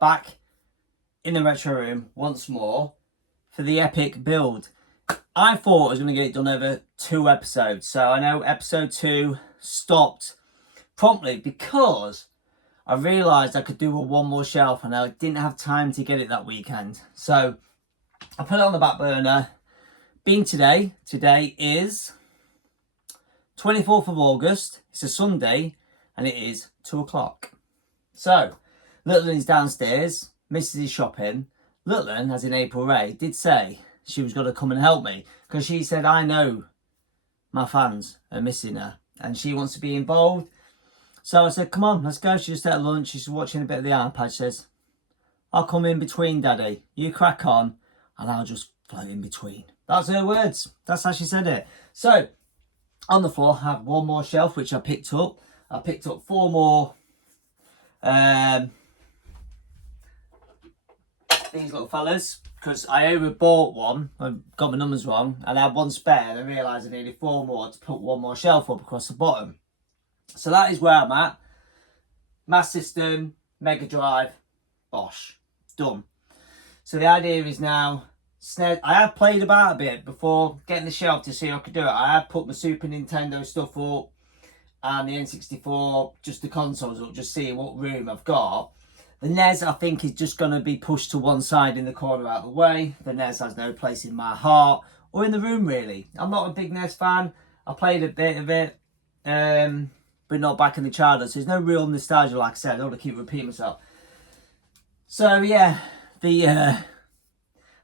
back in the retro room once more for the epic build. I thought I was going to get it done over 2 episodes. So I know episode 2 stopped promptly because I realised I could do one more shelf and I didn't have time to get it that weekend. So I put it on the back burner. Being today is 24th of August. It's a Sunday and it is 2 o'clock. So Little is downstairs. Mrs. is shopping. Little, as in April Ray, did say she was going to come and help me because she said, I know my fans are missing her and she wants to be involved. So I said, come on, let's go. She just at lunch. She's watching a bit of the iPad. She says, I'll come in between, Daddy. You crack on and I'll just float in between. That's her words. That's how she said it. So on the floor, I have one more shelf, which I picked up. I picked up 4 more these little fellas because I overbought one. I got my numbers wrong and I had one spare and I realised I needed 4 more to put one more shelf up across the bottom. So that is where I'm at. Master System, Mega Drive, Bosh. Done. So the idea is now, I have played about a bit before getting the shelf to see how I could do it. I have put my Super Nintendo stuff up and the N64, just the consoles up, just see what room I've got. The NES, I think, is just going to be pushed to one side in the corner out of the way. The NES has no place in my heart or in the room, really. I'm not a big NES fan. I played a bit of it, but not back in the childhood. So there's no real nostalgia, like I said. I don't want to keep repeating myself. So, yeah, I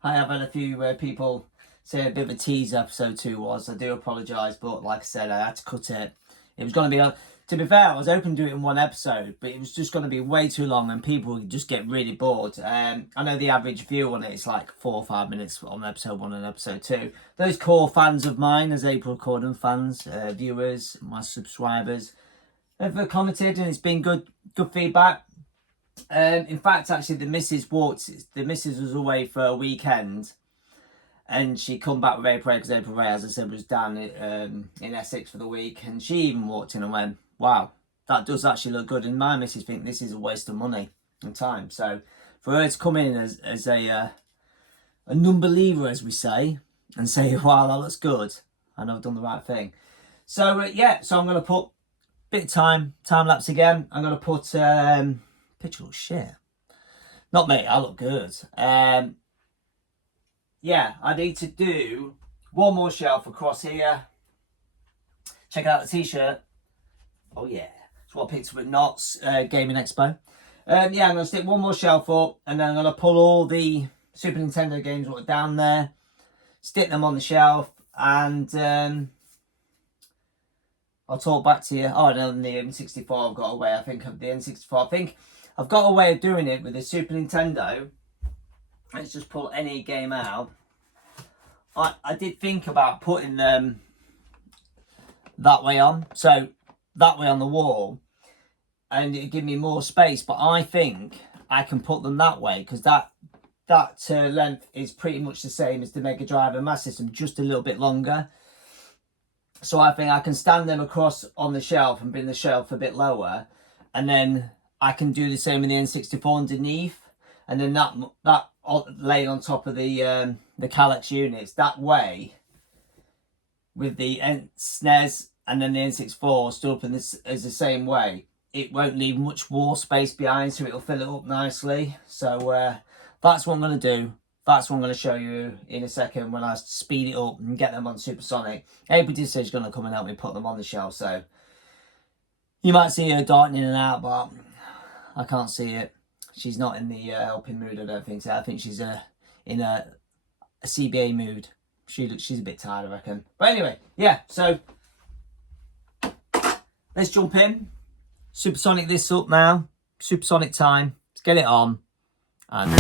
have had a few people say a bit of a tease episode 2 was. I do apologise, but like I said, I had to cut it. It was going to be on... To be fair, I was hoping to do it in 1 episode, but it was just going to be way too long and people would just get really bored. I know the average view on it is like 4 or 5 minutes on episode 1 and episode 2. Those core fans of mine, as April called them, fans, viewers, my subscribers, have commented and it's been good feedback. In fact, actually, the missus was away for a weekend and she come back with April Ray because April Ray, as I said, was down in Essex for the week, and she even walked in and went, wow, that does actually look good. And my missus think this is a waste of money and time. So for her to come in as a non-believer, as we say, and say, wow, that looks good, I know I've done the right thing. So yeah, so I'm going to put a bit of time lapse again. I'm going to put picture looks shit. Not me, I look good. Yeah, I need to do 1 more shelf across here. Check out the t-shirt. Oh yeah, it's what I picked up at Knott's Gaming Expo. Yeah, I'm going to stick 1 more shelf up and then I'm going to pull all the Super Nintendo games that are down there, stick them on the shelf, and I'll talk back to you. Oh, and then the N64 I've got a way, I think, of the N64. I think I've got a way of doing it with the Super Nintendo. Let's just pull any game out. I did think about putting them that way on. So that way on the wall. And it'd give me more space. But I think I can put them that way. Because that length is pretty much the same as the Mega Drive and Master System. Just a little bit longer. So I think I can stand them across on the shelf and bring the shelf a bit lower. And then I can do the same with the N64 underneath. And then that laying on top of the Calyx units, that way with the SNES and then the N64 stood up in this as the same way, it won't leave much wall space behind, so it'll fill it up nicely. So that's what I'm going to do. That's what I'm going to show you in a second when I speed it up and get them on Supersonic. April did say she's going to come and help me put them on the shelf, so you might see her darting in and out, but I can't see it. She's not in the helping mood, I don't think so. I think she's in a CBA mood. She's a bit tired, I reckon. But anyway, yeah, so let's jump in. Supersonic this up now. Supersonic time. Let's get it on. And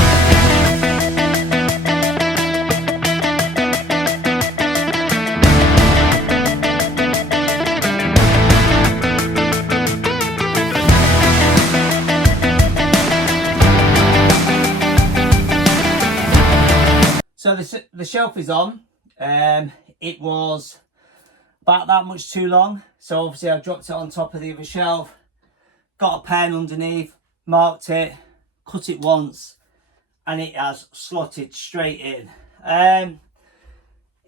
so the shelf is on. It was about that much too long. So obviously I dropped it on top of the other shelf. Got a pen underneath, marked it, cut it once, and it has slotted straight in.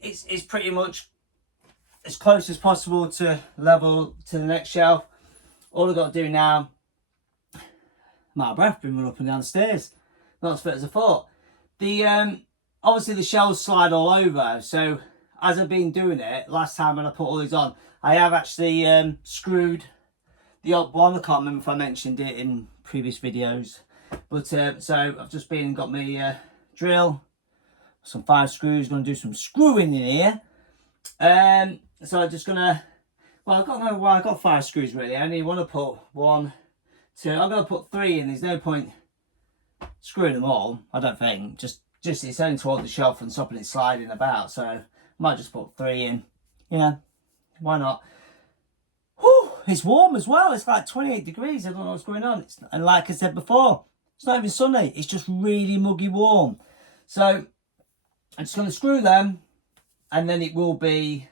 It's pretty much as close as possible to level to the next shelf. All I've got to do now, I'm out of breath, been running up and down the stairs. Not as fit as I thought. The obviously the shelves slide all over, so as I've been doing it, last time when I put all these on, I have actually screwed the up one. I can't remember if I mentioned it in previous videos, but so I've just been and got my drill, some 5 screws, going to do some screwing in here. So I'm just gonna, well, I got 5 screws really. I only want to put 1, 2. I'm gonna put 3 in. There's no point screwing them all, I don't think. Just it's only to hold the shelf and stopping it sliding about. So I might just put 3 in. Yeah, why not? Whew, it's warm as well. It's like 28 degrees. I don't know what's going on. And like I said before, it's not even sunny. It's just really muggy warm. So I'm just gonna screw them, and then it will be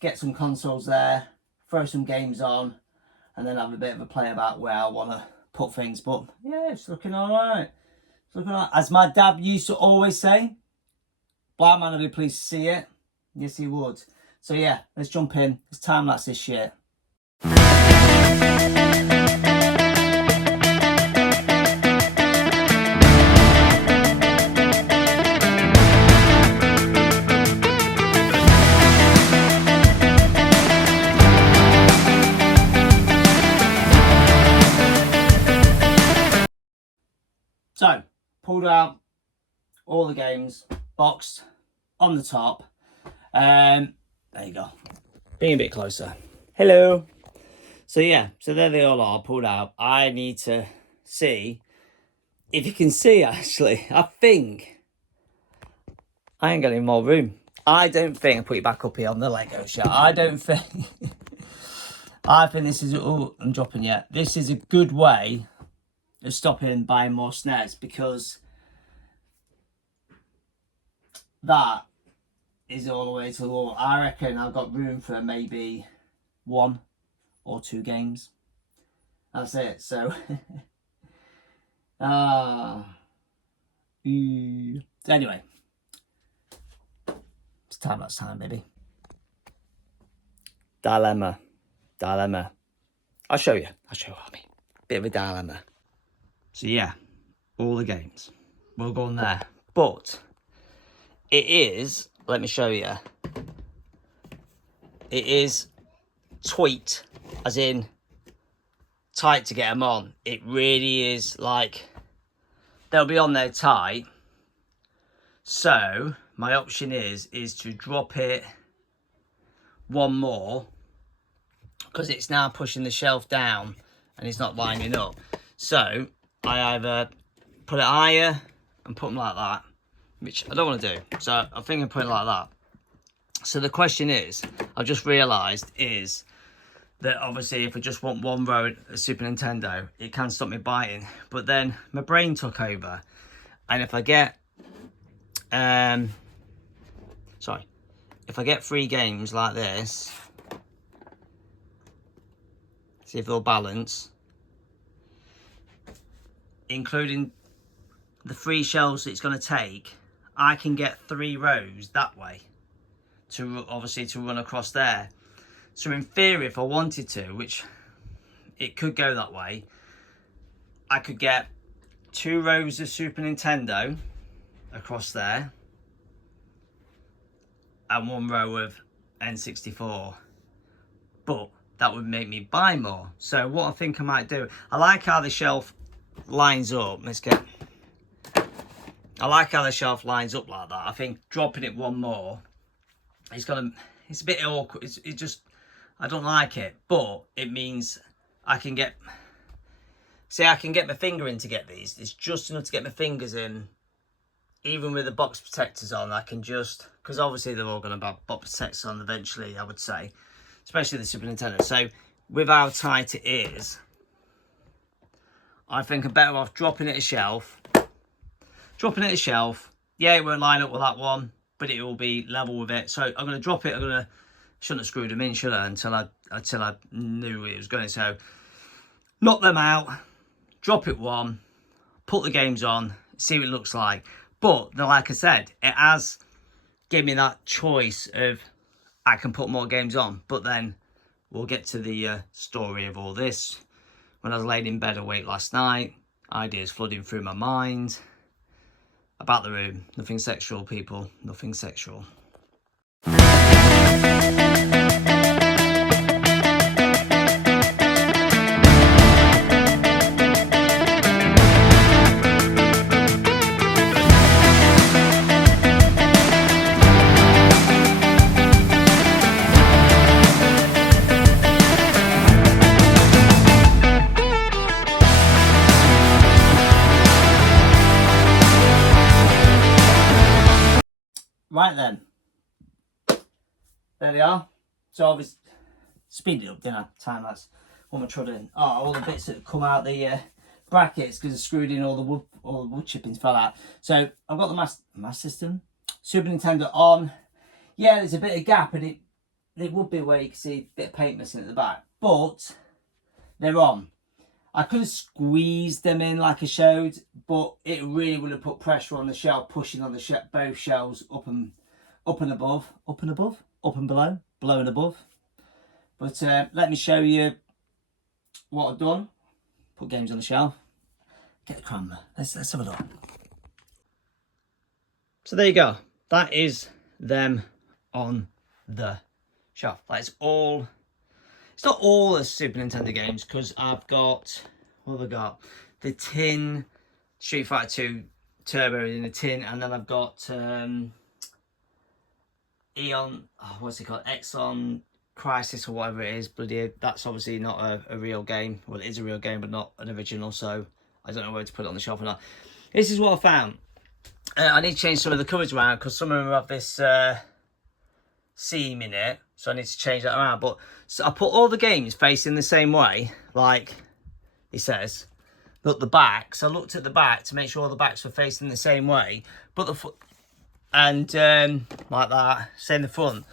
get some consoles there, throw some games on, and then have a bit of a play about where I want to put things. But yeah, it's looking all right. It's looking all right. As my dad used to always say, blind man will be pleased to see it. Yes, he would. So yeah, let's jump in. It's time lapse this shit. So, pulled out all the games, boxed on the top. There you go. Being a bit closer. Hello. So yeah, so there they all are, pulled out. I need to see if you can see actually. I think I ain't got any more room. I don't think, I'll put you back up here on the Lego shot. I don't think, I think this is, oh, I'm dropping yet. This is a good way of stopping buying more snares, because that is all the way to the wall. I reckon I've got room for maybe 1 or 2 games. That's it. So anyway, it's time lapse time, baby. Dilemma. I'll show you what I mean. Bit of a dilemma. So yeah, all the games will go on there, but it is, let me show you, it is tweet, as in tight to get them on. It really is, like, they'll be on there tight. So my option is to drop it 1 more, because it's now pushing the shelf down and it's not lining up. So I either put it higher and put them like that, which I don't want to do. So I think I'm putting it like that. So the question is, I've just realised, is that obviously if I just want 1 row of Super Nintendo, it can stop me biting. But then my brain took over, and if I get if I get 3 games like this, see if they'll balance, including the 3 shelves that it's going to take, I can get 3 rows that way, to obviously to run across there. So in theory, if I wanted to, which it could go that way, I could get 2 rows of Super Nintendo across there and 1 row of N64, but that would make me buy more. So what I think I might do, I like how the shelf lines up. I like how the shelf lines up like that. I think dropping it 1 more, it's a bit awkward. It just, I don't like it, but it means I can get, see, I can get my finger in to get these. It's just enough to get my fingers in. Even with the box protectors on, I can just, because obviously they're all going to have box protectors on eventually, I would say, especially the Super Nintendo. So with how tight it is, I think I'm better off dropping it a shelf. Yeah, it won't line up with that one, but it will be level with it. So I'm going to drop it. Shouldn't have screwed them in, should I? Until I knew it was going. So knock them out, drop it one, put the games on, see what it looks like. But like I said, it has given me that choice of I can put more games on. But then we'll get to the story of all this. When I was laid in bed awake last night, ideas flooding through my mind about the room. Nothing sexual, people. Nothing sexual. Right then, there they are. So obviously, speed it up, didn't I? Time lapse. What am I trying? Oh, all the bits that come out the brackets because I screwed in all the wood chippings fell out. So I've got the Master System, Super Nintendo on. Yeah, there's a bit of gap, and it would be where you can see a bit of paint missing at the back, but they're on. I could have squeezed them in like I showed, but it really would have put pressure on the shelf, pushing on the both shelves up and below, below and above. But let me show you what I've done. Put games on the shelf. Get the camera. Let's have a look. So there you go. That is them on the shelf. That is all. It's not all the Super Nintendo games because I've got, what have I got? The tin Street Fighter 2 Turbo in a tin, and then I've got Eon, what's it called? Exxon Crisis or whatever it is. Bloody, that's obviously not a real game. Well, it is a real game, but not an original, so I don't know where to put it on the shelf or not. This is what I found. I need to change some of the covers around because some of them have this seam in it, so I need to change that around. But so I put all the games facing the same way, like it says. Look, the back. So I looked at the back to make sure all the backs were facing the same way, but the foot and like that, same the front.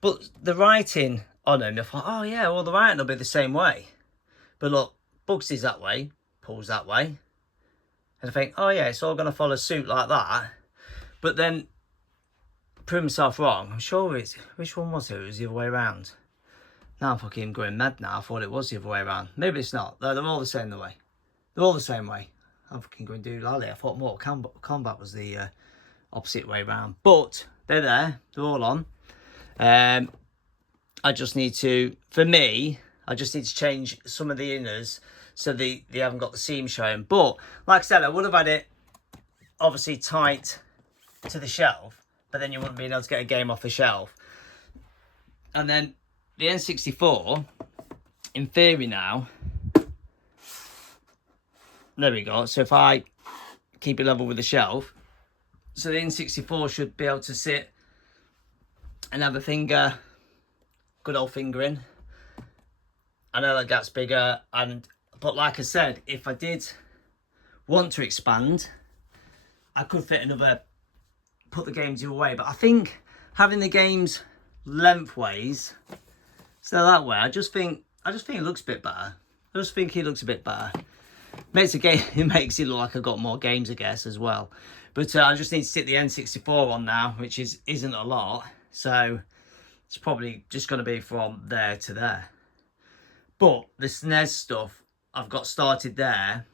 But the writing on them, I thought, oh yeah, well the writing will be the same way. But look, Bugsy's that way, Paul's that way, and I think, oh yeah, it's all going to follow suit like that. But then prove myself wrong. I'm sure it's, which one was it? It was the other way around. Now I'm fucking going mad now. I thought it was the other way around. Maybe it's not. They're all the same way. They're all the same way. I'm fucking going doolally. I thought Mortal Kombat was the opposite way around. But they're there. They're all on. I just need to, for me, I just need to change some of the inners so they haven't got the seam showing. But like I said, I would have had it obviously tight to the shelf, but then you wouldn't be able to get a game off the shelf. And then the N64, in theory now, there we go. So if I keep it level with the shelf, so the N64 should be able to sit and have a finger, good old finger in. I know that gap's bigger, but like I said, if I did want to expand, I could fit another, put the games the other way. But I think having the games lengthways, so that way, I just think it looks a bit better. I just think it looks a bit better. It makes it look like I've got more games, I guess, as well. But I just need to stick the N64 on now, which isn't a lot. So it's probably just going to be from there to there. But the SNES stuff, I've got started there.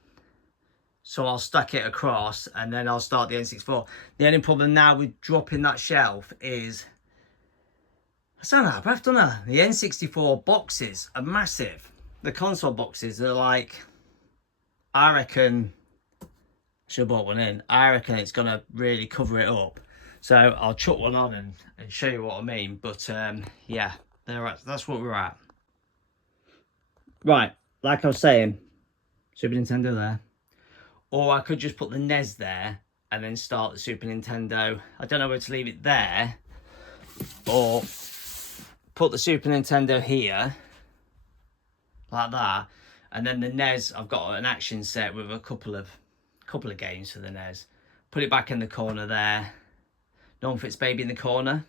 So I'll stack it across and then I'll start the N64. The only problem now with dropping that shelf is, I sound out of breath, don't I? The N64 boxes are massive. The console boxes are like, I reckon, I should have bought one in. I reckon it's going to really cover it up. So I'll chuck one on and show you what I mean. But yeah, that's what we're at. Right, like I was saying, Super Nintendo there. Or I could just put the NES there and then start the Super Nintendo. I don't know whether to leave it there or put the Super Nintendo here, like that. And then the NES, I've got an action set with a couple of games for the NES. Put it back in the corner there. Norman Fitz Baby in the corner.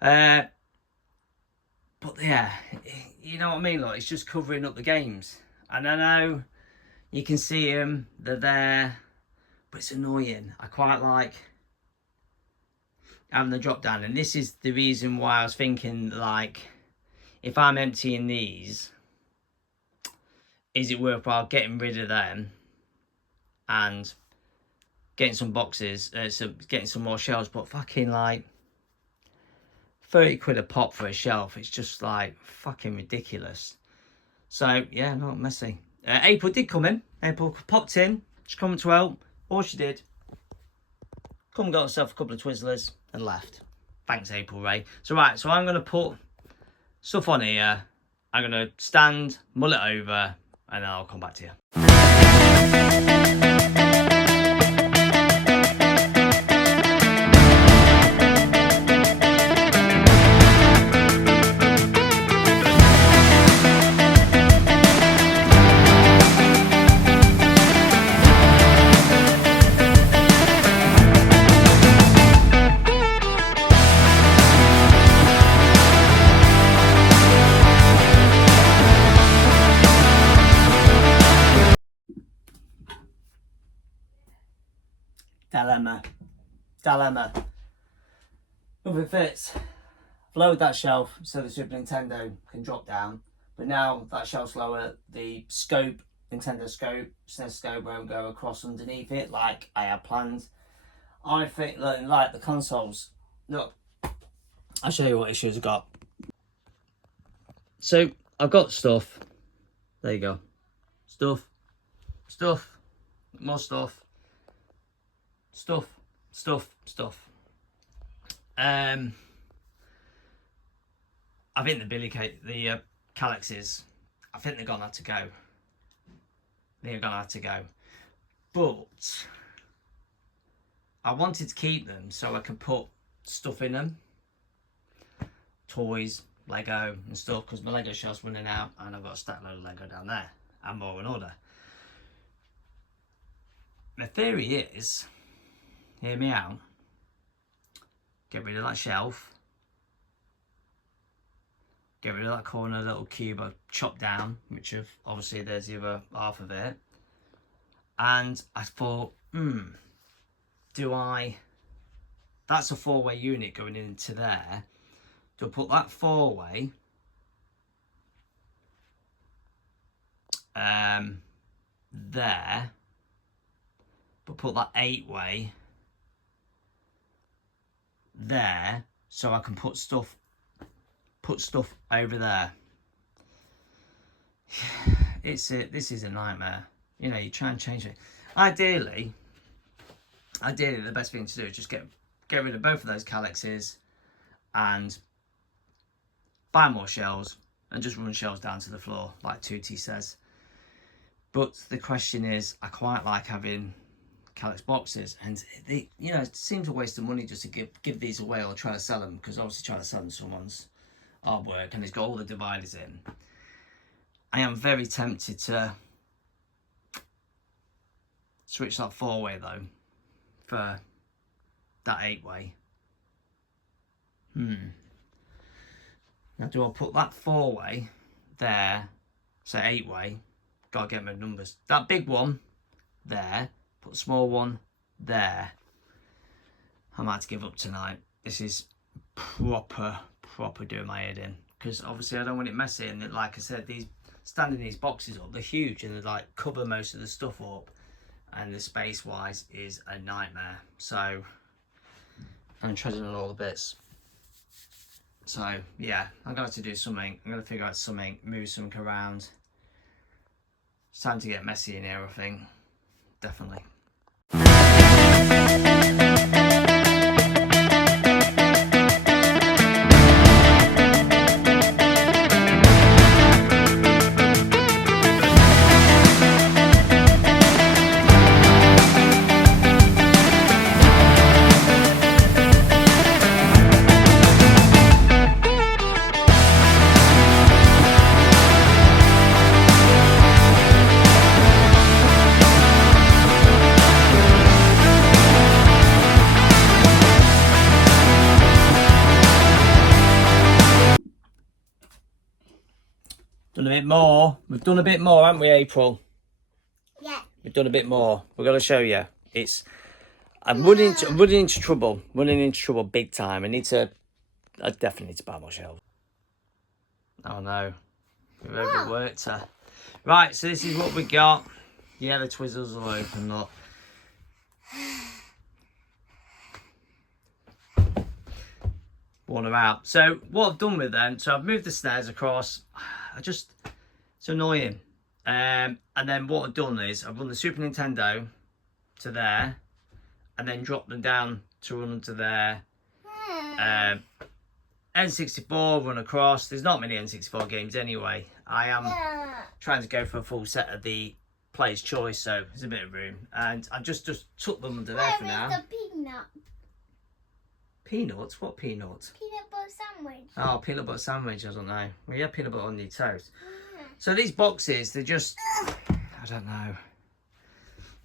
But yeah, you know what I mean? Like, it's just covering up the games. And I know You can see them, they're there, but it's annoying. I quite like having the drop down, and this is the reason why I was thinking, like, if I'm emptying these, is it worthwhile getting rid of them and getting some boxes, getting some more shelves? But fucking like 30 quid a pop for a shelf, it's just like fucking ridiculous. So yeah, not messy. April did come in. April popped in. She come to help. All she did, come and got herself a couple of Twizzlers and left. Thanks, April Ray. So right, so I'm gonna put stuff on here. I'm gonna stand, mull it over, and then I'll come back to you. Dilemma. Nothing fits. I've lowered that shelf so the Super Nintendo can drop down, but now that shelf's lower, the scope, Nintendo scope, SNES scope won't go across underneath it like I had planned. I think, like the consoles, look, I'll show you what issues I've got. So I've got stuff. There you go. Stuff. More stuff. Stuff. I think the Calexes, I think they're gonna have to go. But I wanted to keep them so I could put stuff in them. Toys, Lego and stuff, because my Lego shelf's running out and I've got a stack load of Lego down there and more in order. The theory is, hear me out, get rid of that shelf, get rid of that corner little cube I chopped down, which obviously there's the other half of it. And I thought, that's a 4-way unit going into there. Do I put that 4-way there, but put that 8-way there, so I can put stuff over there. This is a nightmare. You know, you try and change it. Ideally the best thing to do is just get rid of both of those Calexes and buy more shelves and just run shelves down to the floor like Tutti says. But the question is, I quite like having Calex boxes, and they, you know, it seems a waste of money just to give these away or try to sell them, because obviously trying to sell them someone's artwork and it's got all the dividers in. I am very tempted to switch that 4-way though for that 8-way. Now do I put that 4-way there, so 8-way, gotta get my numbers, that big one there, put the small one there. I might have to give up tonight. This is proper doing my head in, because obviously I don't want it messy, and like I said, standing these boxes up, they're huge and they like cover most of the stuff up, and the space wise is a nightmare. So I'm treading on all the bits. So yeah, I'm gonna have to do something. I'm gonna figure out something, move something around. It's time to get messy in here, I think. Definitely. Done a bit more. We've done a bit more, haven't we, April? Yeah. We've done a bit more. We're going to show you. I'm running into trouble. Running into trouble big time. I definitely need to buy more shelves. Oh no. We've overworked her. Right, so this is what we got. Yeah, the twizzles will open up. Worn her out. So what I've done with them, so I've moved the stairs across. It's annoying. And then what I've done is I've run the Super Nintendo to there and then dropped them down to run them to there. N64 run across. There's not many N64 games anyway. I am trying to go for a full set of the player's choice, so there's a bit of room. And I've just took them under there for now. Where is the peanut? Peanuts? What peanuts? Peanut butter sandwich. Oh, peanut butter sandwich, I don't know. Well, yeah, peanut butter on your toast. So these boxes, they're just, I don't know.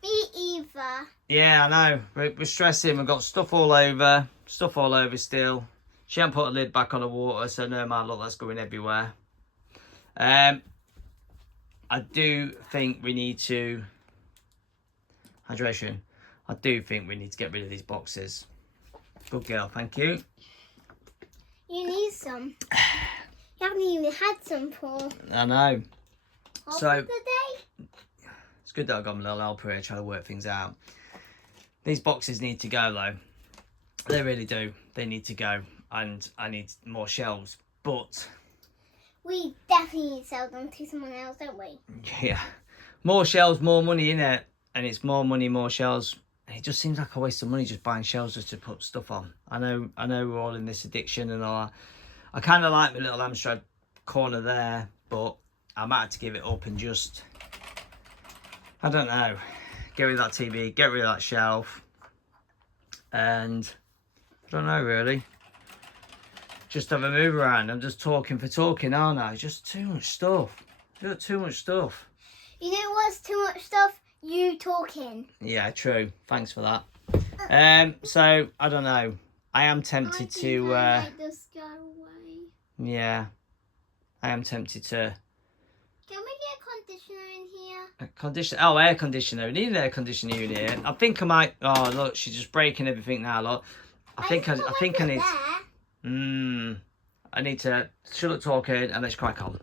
Me either. Yeah, I know. We're stressing. We've got stuff all over still. She hasn't put a lid back on the water, so no matter look, that's going everywhere. I do think we need to, hydration, I do think we need to get rid of these boxes. Good girl, thank you. You need some. You haven't even had some, Paul. I know. So Today? it's good that I've got my little helper here trying to work things out. These boxes need to go though. They really do. They need to go. And I need more shelves. But we definitely need to sell them to someone else, don't we? Yeah. More shelves, more money in it. And it's more money, more shelves. And it just seems like a waste of money just buying shelves just to put stuff on. I know we're all in this addiction and all that. I kind of like my little Amstrad corner there, but I might have to give it up and just, I don't know, get rid of that TV, get rid of that shelf, and I don't know really. Just have a move around. I'm just talking for talking, aren't I? Just too much stuff. Too much stuff. You know what's too much stuff? You talking. Yeah, true. Thanks for that. So I don't know. I am tempted to. Like this go away. Yeah, I am tempted to. Can we get a conditioner in here? Air conditioner. We need an air conditioner unit here. I think I might. Oh look, she's just breaking everything now. Look, I think I need. I need to shut up talking and let's crack on.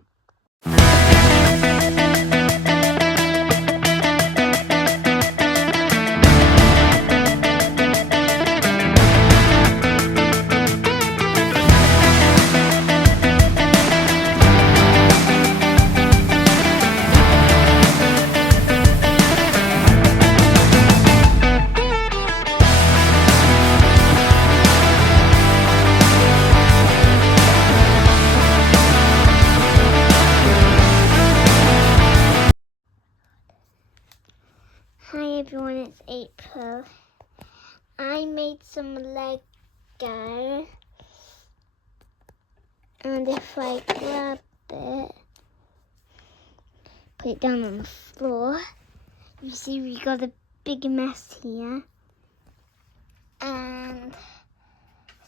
Hi everyone, it's April. I made some Lego, and if I grab it, put it down on the floor, you see we got a big mess here. And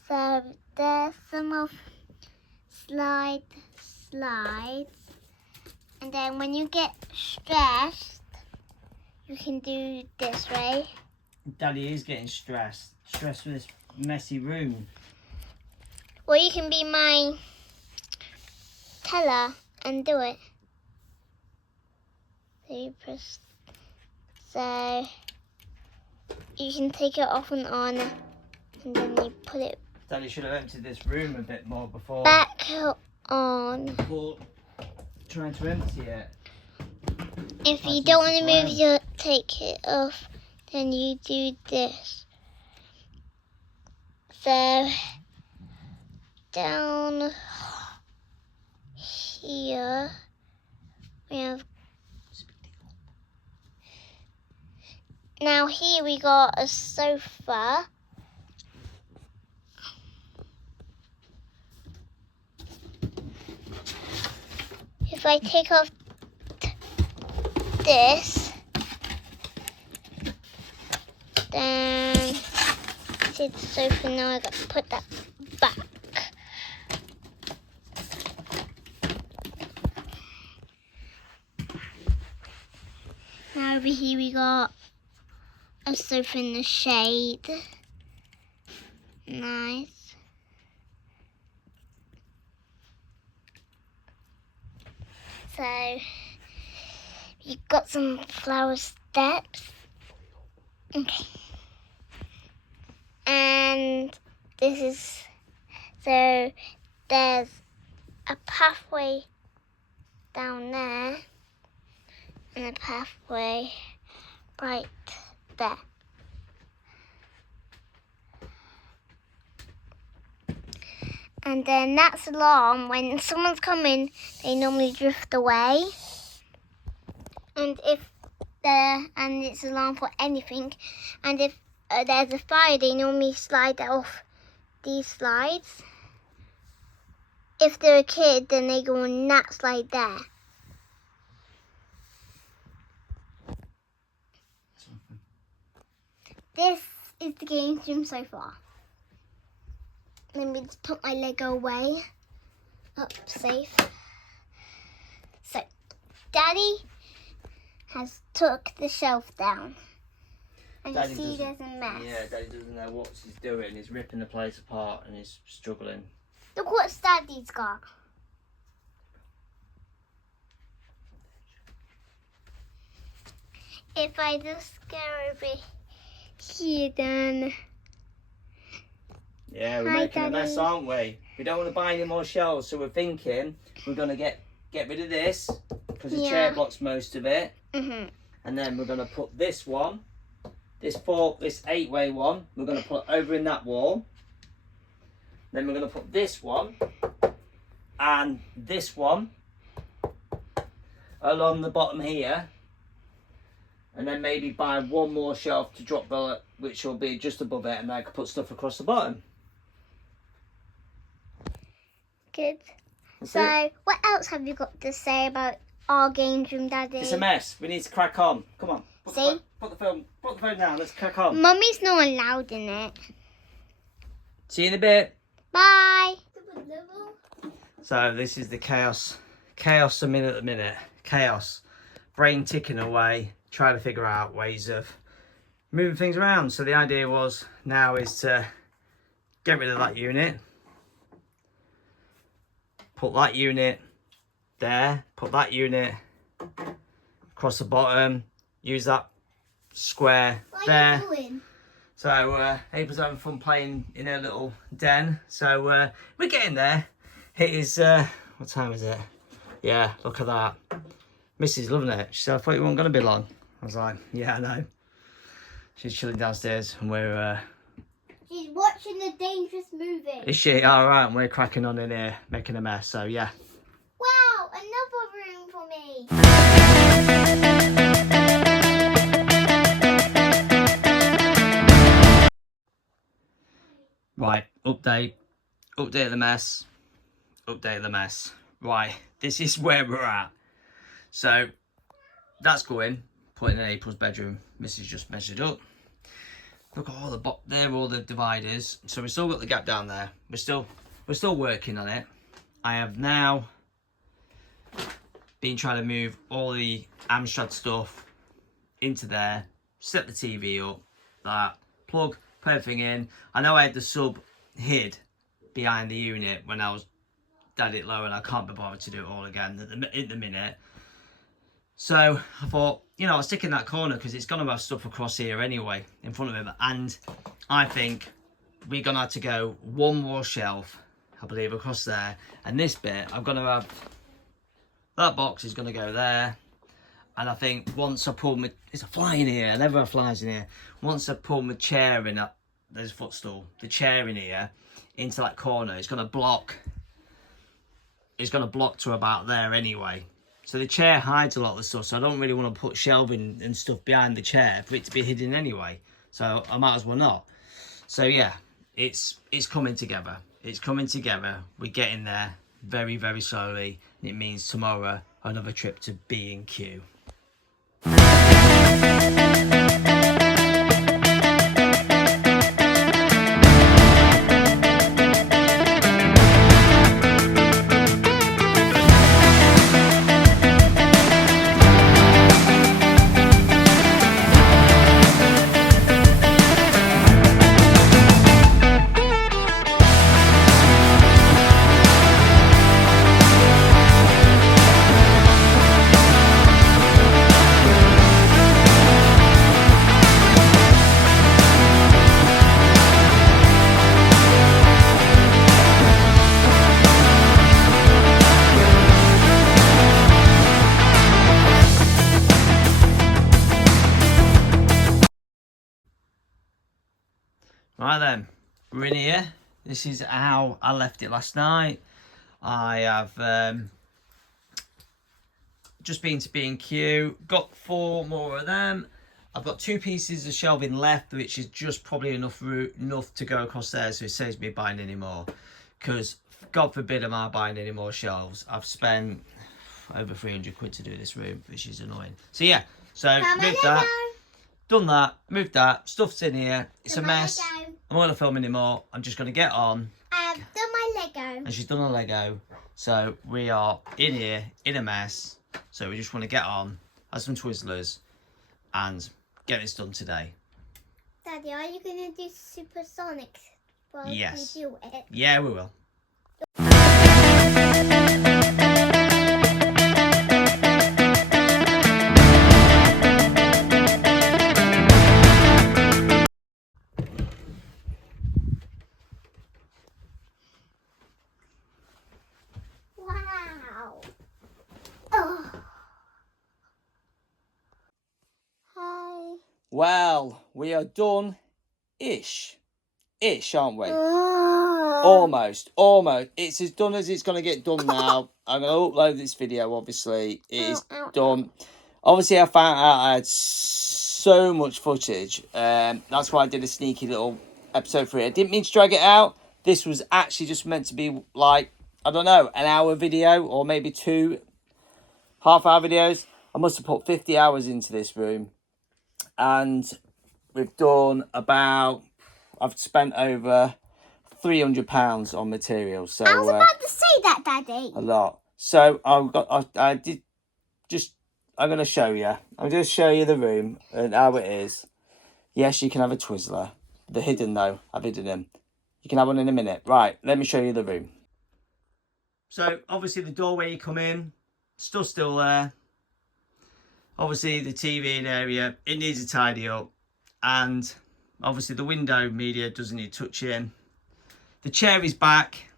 so there's some of slides, and then when you get stressed, you can do this, right? Daddy is getting stressed. Stressed for this messy room. Or you can be my teller and do it. So you press. So you can take it off and on, and then you put it Daddy should have emptied this room a bit more before. back on. Before trying to empty it. If you don't want to take it off, then you do this. So down here we have. Now here we got a sofa. If I take off this, then see the sofa. Now I got to put that back. Now over here we got a sofa in the shade. Nice. So you got some flower steps. Okay. And this is, so there's a pathway down there and a pathway right there. And then that's alarm. When someone's coming, they normally drift away. And it's alarm for anything. And if there's a fire, they normally slide off these slides. If they're a kid, then they go on that slide there. This is the games room so far. Let me just put my Lego away. Up safe. So, Daddy has took the shelf down. And Daddy you see there's a mess. Yeah, Daddy doesn't know what he's doing. He's ripping the place apart and he's struggling. Look what Daddy's got. If I just go over here then. Yeah, we're Hi, making Daddy. a mess, aren't we? We don't want to buy any more shelves, so we're thinking we're going to get rid of this because the chair blocks most of it. Mm-hmm. And then we're going to put this one, this 8-way one, we're going to put over in that wall. Then we're going to put this one and this one along the bottom here. And then maybe buy one more shelf to drop below, which will be just above it, and I can put stuff across the bottom. Good. That's So, it. what else have you got to say about our games room, Daddy? It's a mess. We need to crack on. Come on. See? Put the phone down. Let's crack on. Mummy's not allowed in it. See you in a bit. Bye. So this is the chaos a minute a minute. Chaos. Brain ticking away, trying to figure out ways of moving things around. So the idea was now is to get rid of that unit. Put that unit there. Put that unit across the bottom. Use that square there. What are you doing? So April's having fun playing in her little den. So we're getting there. It is, what time is it? Yeah, look at that. Missy's loving it. She said, I thought you weren't going to be long. I was like, yeah, I know. She's chilling downstairs and we're... She's watching a dangerous movie. Is she? All right, and we're cracking on in here, making a mess. So, yeah. Wow, another room for me. Right, update the mess, Right, this is where we're at. So, that's going, putting in April's bedroom. Mrs. just measured up. Look at all the dividers. So we've still got the gap down there. We're still working on it. I have now been trying to move all the Amstrad stuff into there, set the TV up, that, plug, put everything in. I know I had the sub hid behind the unit when I was had it low and I can't be bothered to do it all again at the minute. So I thought, I'll stick in that corner because it's going to have stuff across here anyway, in front of him. And I think we're going to have to go one more shelf, I believe, across there. And this bit, I'm going to have, that box is going to go there. And I think once I pull my, there's a fly in here, I never have flies in here. Once I pull my chair in, there's a footstool, the chair in here, into that corner, it's going to block to about there anyway. So the chair hides a lot of the stuff, so I don't really want to put shelving and stuff behind the chair for it to be hidden anyway. So I might as well not. So yeah, it's coming together. It's coming together. We're getting there very, very slowly. And it means tomorrow, another trip to B&Q. Right then, we're in here. This is how I left it last night. I have just been to B&Q, got 4 more of them. I've got 2 pieces of shelving left, which is just probably enough to go across there, so it saves me buying any more. Because, God forbid, am I buying any more shelves. I've spent over 300 quid to do this room, which is annoying. So yeah, so moved that, done that, moved that, stuff's in here. It's a mess. I'm not going to film anymore. I'm just going to get on. I've done my Lego. And she's done a Lego. So we are in here, in a mess. So we just want to get on, have some Twizzlers, and get this done today. Daddy, are you going to do supersonic while yes. you do it? Yeah, we will. Wow. Oh. Hi. Well, we are done-ish. Ish, aren't we? Almost. It's as done as it's going to get done now. I'm going to upload this video, obviously. It is done. Obviously, I found out I had so much footage. That's why I did a sneaky little episode for it. I didn't mean to drag it out. This was actually just meant to be like, I don't know, an hour video or maybe 2 half-hour videos. I must have put 50 hours into this room. And we've done about, I've spent over £300 on materials. So I was about to say that, Daddy. A lot. So I'm going to show you. I'm going to show you the room and how it is. Yes, you can have a Twizzler. They're hidden though. I've hidden them. You can have one in a minute. Right, let me show you the room. So obviously the doorway you come in, stuff's still there. Obviously the TV in area, it needs to tidy up. And obviously the window media doesn't need touching. The chair is back.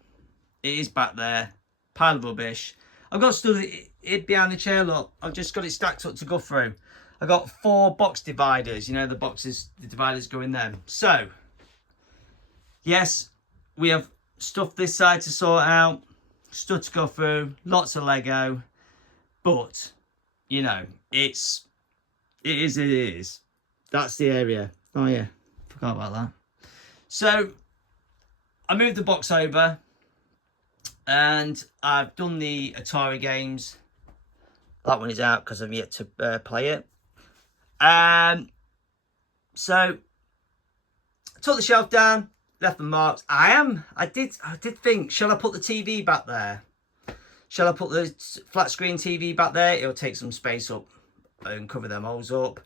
It is back there. Pile of rubbish. I've got stuff it behind the chair, look. I've just got it stacked up to go through. I've got 4 box dividers. You know, the boxes, the dividers go in them. So, yes, we have stuff this side to sort out. Stuff to go through. Lots of Lego. But, you know, it is. That's the area. Oh, yeah. Forgot about that. So, I moved the box over. And I've done the Atari games. That one is out because I've yet to play it. So took the shelf down, left the marks. I did think, shall I put the TV back there? Shall I put the flat screen TV back there? It'll take some space up and cover them holes up.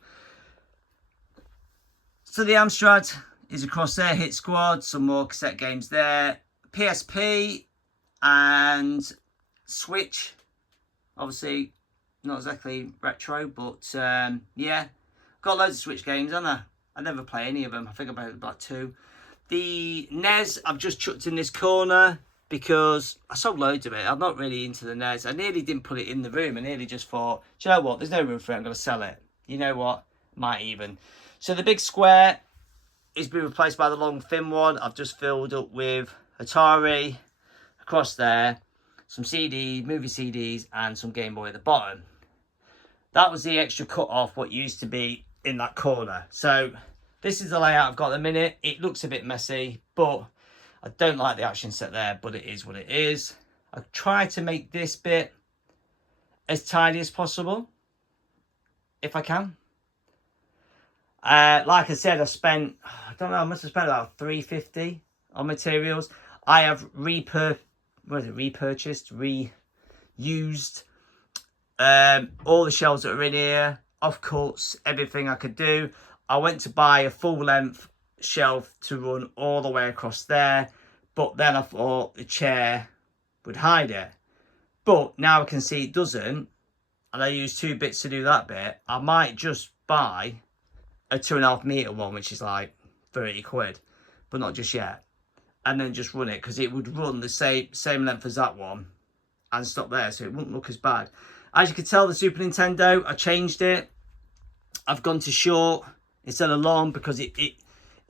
So the Amstrad is across there. Hit Squad, some more cassette games there. PSP and Switch. Obviously not exactly retro, but yeah, got loads of Switch games, haven't I? I never play any of them. I think about 2. The NES I've just chucked in this corner because I sold loads of it. I'm not really into the NES. I nearly didn't put it in the room. I nearly just thought, do you know what? There's no room for it. I'm going to sell it. You know what? Might even. So the big square is been replaced by the long thin one. I've just filled up with Atari across there, some CD, movie CDs, and some Game Boy at the bottom. That was the extra cut off what used to be in that corner. So this is the layout I've got at the minute. It looks a bit messy, but I don't like the action set there, but it is what it is. I've tried to make this bit as tidy as possible, if I can. Like I said, I spent, I don't know, I must have spent about $350 on materials. I have repurchased, reused all the shelves that are in here, offcuts, everything I could do. I went to buy a full length shelf to run all the way across there, but then I thought the chair would hide it. But now I can see it doesn't, and I use 2 bits to do that bit. I might just buy a 2.5 metre one, which is like 30 quid, but not just yet. And then just run it, because it would run the same length as that one and stop there, so it wouldn't look as bad. As you can tell, the Super Nintendo, I changed it. I've gone to short instead of long because it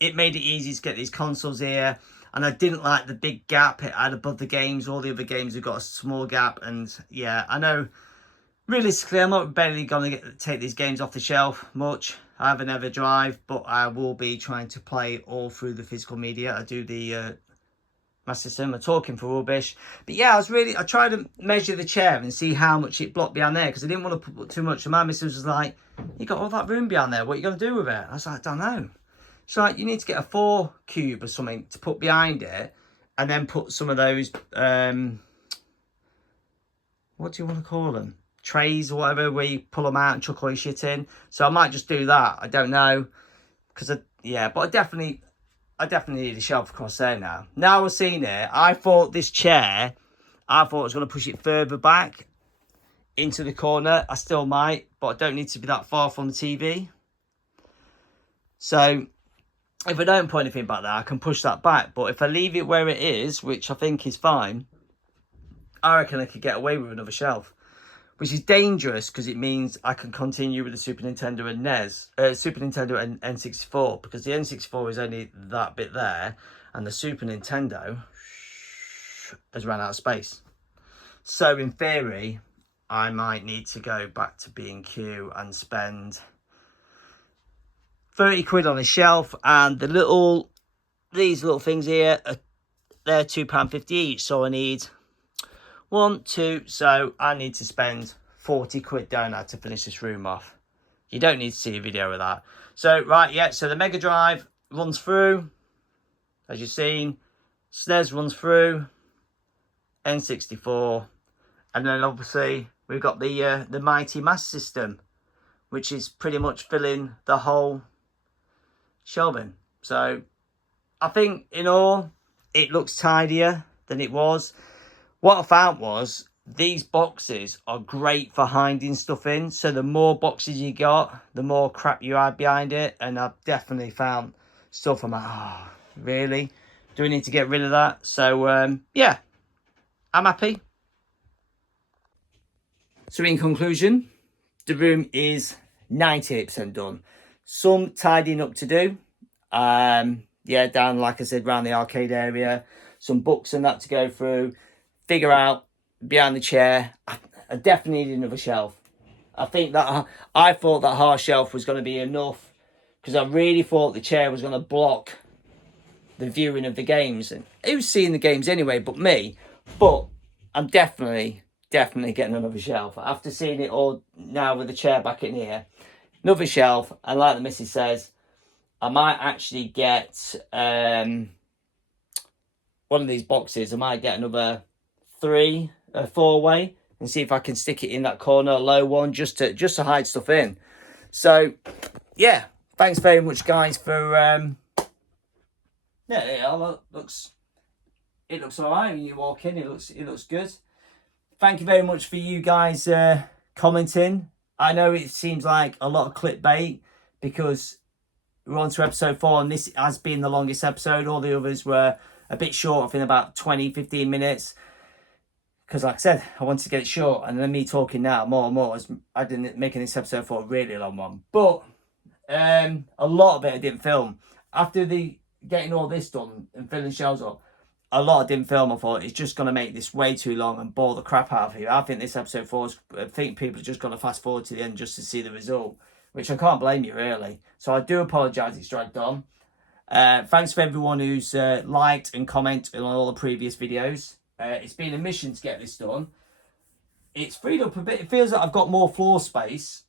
it made it easy to get these consoles here. And I didn't like the big gap it had above the games. All the other games have got a small gap. And yeah, I know realistically I'm not barely going to take these games off the shelf much. I have an EverDrive, but I will be trying to play all through the physical media. I do the Master System, I'm talking for rubbish. But yeah, I tried to measure the chair and see how much it blocked behind there, because I didn't want to put too much. And my missus was like, you got all that room behind there, what are you going to do with it? I was like, I don't know. It's like, you need to get a 4 cube or something to put behind it, and then put some of those, what do you want to call them? Trays or whatever, where you pull them out and chuck all your shit in. So I might just do that. I don't know. Because, yeah, but I definitely need a shelf across there now. Now I've seen it, I thought this chair, I thought I was going to push it further back into the corner. I still might, but I don't need to be that far from the TV. So if I don't put anything back there, I can push that back. But if I leave it where it is, which I think is fine, I reckon I could get away with another shelf. Which is dangerous, because it means I can continue with the Super Nintendo and Super Nintendo and N64, because the N64 is only that bit there, and the Super Nintendo has run out of space. So in theory, I might need to go back to B&Q and spend 30 quid on a shelf, and these little things here, they're £2.50 each, so I need 1, 2, so I need to spend 40 quid, don't I, to finish this room off. You don't need to see a video of that. So, right, yeah, so the Mega Drive runs through, as you've seen. SNES runs through, N64, and then obviously we've got the mighty Master System, which is pretty much filling the whole shelving. So, I think in all, it looks tidier than it was. What I found was these boxes are great for hiding stuff in. So the more boxes you got, the more crap you had behind it. And I've definitely found stuff I'm like, oh, really? Do we need to get rid of that? So, yeah, I'm happy. So in conclusion, the room is 98% done. Some tidying up to do. Yeah, down, like I said, around the arcade area. Some books and that to go through. Figure out behind the chair. I definitely need another shelf. I thought that half shelf was going to be enough, because I really thought the chair was going to block the viewing of the games. And who's seeing the games anyway but me? But I'm definitely getting another shelf. After seeing it all now with the chair back in here, another shelf. And like the missus says, I might actually get one of these boxes. I might get another 4-way, and see if I can stick it in that corner, a low one, just to hide stuff in. So yeah, thanks very much, guys, for yeah, it looks all right when you walk in. It looks good. Thank you very much for you guys commenting. I know it seems like a lot of clickbait, because we're on to episode 4, and this has been the longest episode. All the others were a bit short, I think about 20-15 minutes. Because like I said, I wanted to get it short, and then me talking now more and more, I didn't making this episode for a really long one. But a lot of it I didn't film. After getting all this done and filling shelves up, a lot I didn't film. I thought it's just going to make this way too long and bore the crap out of you. I think this episode 4 I think people are just going to fast forward to the end just to see the result, which I can't blame you, really. So I do apologise it's dragged on. Thanks for everyone who's liked and commented on all the previous videos. It's been a mission to get this done. It's freed up a bit. It feels like I've got more floor space.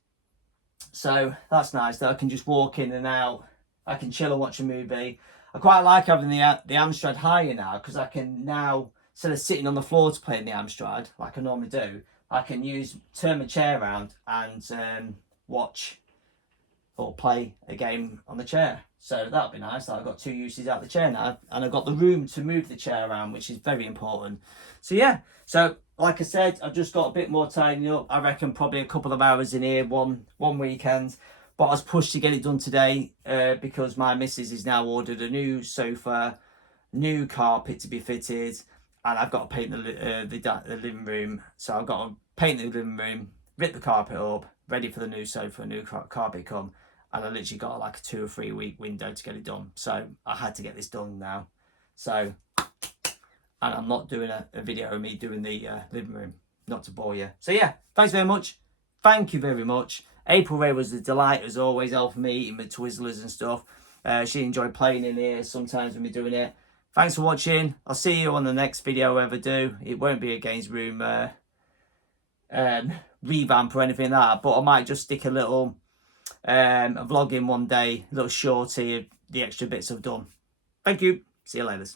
So that's nice that I can just walk in and out. I can chill and watch a movie. I quite like having the Amstrad higher now, because I can now, instead of sitting on the floor to play in the Amstrad like I normally do, I can turn my chair around and watch or play a game on the chair. So that'll be nice. I've got 2 uses out of the chair now, and I've got the room to move the chair around, which is very important. So yeah, so like I said, I've just got a bit more tidying up. I reckon probably a couple of hours in here one weekend, but I was pushed to get it done today because my missus has now ordered a new sofa, new carpet to be fitted, and I've got to paint the living room. So I've got to paint the living room, rip the carpet up, ready for the new sofa, new carpet come. and I literally got like a 2 or 3 week window to get it done. So I had to get this done now. So, and I'm not doing a video of me doing the living room, not to bore you. So yeah, thanks very much. Thank you very much. April Ray was a delight as always, helping me eating my Twizzlers and stuff. She enjoyed playing in here sometimes when we're doing it. Thanks for watching. I'll see you on the next video I ever do. It won't be a games room revamp or anything like that, but I might just stick a little a vlog in one day, a little shorty of the extra bits I've done. Thank you. See you later.